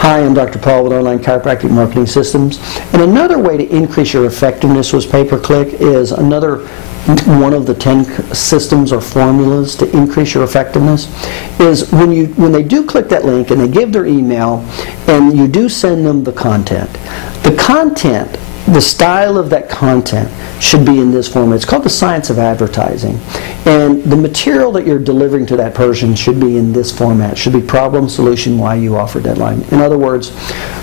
Hi, I'm Dr. Paul with Online Chiropractic Marketing Systems. And another way to increase your effectiveness with pay-per-click is another one of the 10 systems or formulas to increase your effectiveness is when they do click that link and they give their email and you do send them the content, the style of that content should be in this format. It's called the science of advertising. And the material that you're delivering to that person should be in this format. It should be problem, solution, why you offer, deadline. In other words,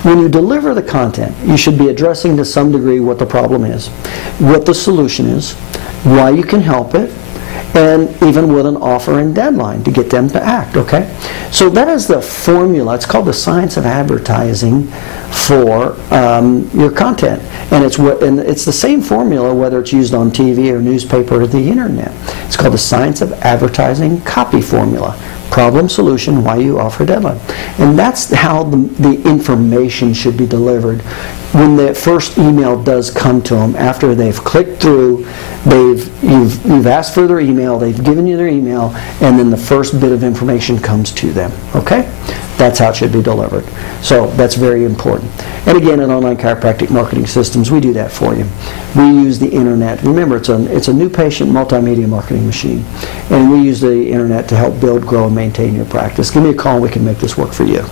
when you deliver the content, you should be addressing to some degree what the problem is, what the solution is, why you can help it, and even with an offer and deadline to get them to act, okay? So that is the formula. It's called the science of advertising for your content. And it's the same formula whether it's used on TV or newspaper or the internet. It's called the science of advertising copy formula. Problem, solution, why you offer, deadline. And that's how the information should be delivered when the first email does come to them after they've clicked through, you've asked for their email, they've given you their email, and then the first bit of information comes to them. Okay? That's how it should be delivered. So that's very important. And again, in Online Chiropractic Marketing Systems, we do that for you. We use the internet. Remember, it's a new patient multimedia marketing machine. And we use the internet to help build, grow, and maintain your practice. Give me a call and we can make this work for you.